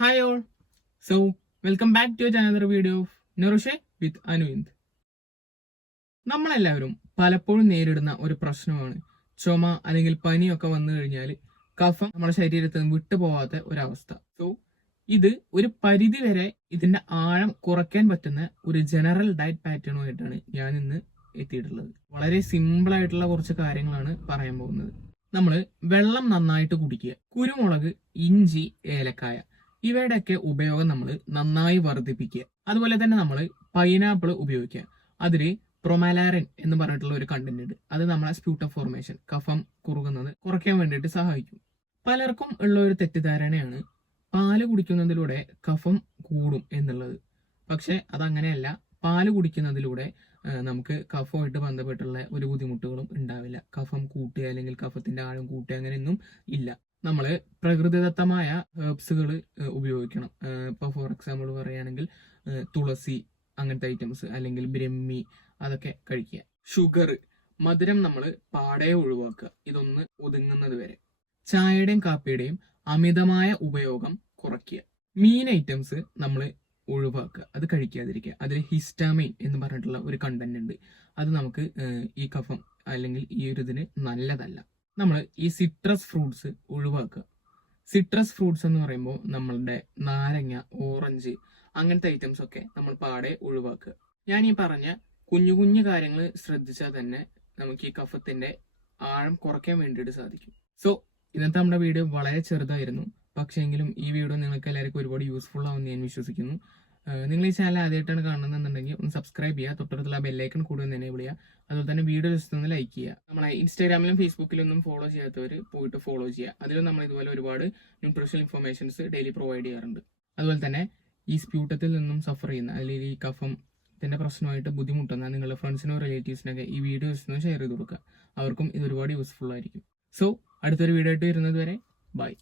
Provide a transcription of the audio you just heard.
Hi all so welcome back to another video of നെറുഷെ with Anuvind നമ്മളെല്ലാവരും പലപ്പോഴും നേരിടുന്ന ഒരു പ്രശ്നമാണ്. ചുമ അല്ലെങ്കിൽ പനിയൊക്കെ വന്നു കഴിഞ്ഞാൽ കഫം നമ്മുടെ ശരീരത്തിൽ നിന്ന് വിട്ടുപോകാത്ത ഒരവസ്ഥ. സോ ഇത് ഒരു പരിധി വരെ ഇതിന്റെ ആഴം കുറയ്ക്കാൻ പറ്റുന്ന ഒരു ജനറൽ ഡയറ്റ് പാറ്റേണുമായിട്ടാണ് ഞാൻ ഇന്ന് എത്തിയിട്ടുള്ളത്. വളരെ സിമ്പിൾ ആയിട്ടുള്ള കുറച്ച് കാര്യങ്ങളാണ് പറയാൻ പോകുന്നത്. നമ്മൾ വെള്ളം നന്നായിട്ട് കുടിക്കുക. കുരുമുളക് ഇഞ്ചി ഏലക്കായ. ഇവയുടെയൊക്കെ ഉപയോഗം നമ്മൾ നന്നായി വർദ്ധിപ്പിക്കുക. അതുപോലെ തന്നെ നമ്മൾ പൈനാപ്പിൾ ഉപയോഗിക്കുക. അതിൽ പ്രൊമാലാരൻ എന്ന് പറഞ്ഞിട്ടുള്ള ഒരു കണ്ടന്റ് ഉണ്ട്. അത് നമ്മളെ സ്പ്യൂട്ട ഫോർമേഷൻ കഫം കുറുകുന്നത് കുറയ്ക്കാൻ വേണ്ടിയിട്ട് സഹായിക്കും. പലർക്കും ഉള്ള ഒരു തെറ്റിദ്ധാരണയാണ് പാൽ കുടിക്കുന്നതിലൂടെ കഫം കൂടും എന്നുള്ളത്. പക്ഷെ അതങ്ങനെയല്ല പാൽ കുടിക്കുന്നതിലൂടെ നമുക്ക് കഫമായിട്ട് ബന്ധപ്പെട്ടുള്ള ഒരു ബുദ്ധിമുട്ടുകളും ഉണ്ടാവില്ല. കഫം കൂട്ടുക അല്ലെങ്കിൽ കഫത്തിന്റെ ആഴം കൂട്ടുക അങ്ങനെയൊന്നും ഇല്ല. നമ്മൾ പ്രകൃതിദത്തമായ ഹെർബ്സുകൾ ഉപയോഗിക്കണം. ഇപ്പോൾ ഫോർ എക്സാമ്പിൾ പറയുകയാണെങ്കിൽ തുളസി അങ്ങനത്തെ ഐറ്റംസ് അല്ലെങ്കിൽ ബ്രഹ്മി അതൊക്കെ കഴിക്കുക. ഷുഗർ മധുരം നമ്മൾ പാടെ ഒഴിവാക്കുക. ഇതൊന്ന് ഒതുങ്ങുന്നത് വരെ. ചായയുടെയും കാപ്പിയുടെയും അമിതമായ ഉപയോഗം കുറയ്ക്കുക. മീൻ ഐറ്റംസ് നമ്മൾ ഒഴിവാക്കുക. അത് കഴിക്കാതിരിക്കുക. അതിൽ ഹിസ്റ്റാമൈൻ എന്ന് പറഞ്ഞിട്ടുള്ള ഒരു കണ്ടന്റ് ഉണ്ട്. അത് നമുക്ക് ഈ കഫം അല്ലെങ്കിൽ ഈ ഒരു ഇതിന് നല്ലതല്ല. നമ്മൾ ഈ സിട്രസ് ഫ്രൂട്ട്സ് ഒഴിവാക്കുക. സിട്രസ് ഫ്രൂട്ട്സ് എന്ന് പറയുമ്പോൾ നമ്മളുടെ നാരങ്ങ ഓറഞ്ച് അങ്ങനത്തെ ഐറ്റംസ് ഒക്കെ നമ്മൾ പാടെ ഒഴിവാക്കുക. ഞാൻ ഈ പറഞ്ഞ കുഞ്ഞു കുഞ്ഞു കാര്യങ്ങൾ ശ്രദ്ധിച്ചാൽ തന്നെ നമുക്ക് ഈ കഫത്തിന്റെ ആഴം കുറയ്ക്കാൻ വേണ്ടിയിട്ട് സാധിക്കും. സോ ഇന്നത്തെ നമ്മുടെ വീഡിയോ വളരെ ചെറുതായിരുന്നു. പക്ഷേങ്കിലും ഈ വീഡിയോ നിങ്ങൾക്ക് എല്ലാവർക്കും ഒരുപാട് യൂസ്ഫുൾ ആവുമെന്ന് ഞാൻ വിശ്വസിക്കുന്നു. നിങ്ങൾ ഈ ചാനൽ ആദ്യമായിട്ടാണ് കാണുന്നതെന്നുണ്ടെങ്കിൽ ഒന്ന് സബ്സ്ക്രൈബ് ചെയ്യുക തൊട്ടടുത്തുള്ള ബെല്ലൈക്കൺ കൂടി ഒന്ന് എനേബിൾ ചെയ്യുക. അതുപോലെ തന്നെ വീഡിയോ ജസ്റ്റ് ലൈക്ക് ചെയ്യുക. നമ്മളെ ഇൻസ്റ്റാഗ്രാമിലും ഫേസ്ബുക്കിലും ഒന്നും ഫോളോ ചെയ്യാത്തവർ പോയിട്ട് ഫോളോ ചെയ്യുക. അതിലും നമ്മൾ ഇതുപോലെ ഒരുപാട് ന്യൂട്രീഷൻ ഇൻഫർമേഷൻസ് ഡെയിലി പ്രൊവൈഡ് ചെയ്യാറുണ്ട്. അതുപോലെ തന്നെ ഈ സ്പ്യൂട്ടത്തിൽ നിന്നും സഫർ ചെയ്യുന്ന അല്ലെങ്കിൽ ഈ കഫം കഫത്തിന്റെ പ്രശ്നമായിട്ട് ബുദ്ധിമുട്ടുന്ന നിങ്ങളുടെ ഫ്രണ്ട്സിനോ റിലേറ്റീവ്സിനൊക്കെ ഈ വീഡിയോ ജസ്റ്റ് ഒന്ന് ഷെയർ ചെയ്ത് കൊടുക്കുക. അവർക്കും ഇത് ഒരുപാട് യൂസ്ഫുൾ ആയിരിക്കും. സോ അടുത്തൊരു വീഡിയോ ആയിട്ട് വരുന്നത് വരെ ബൈ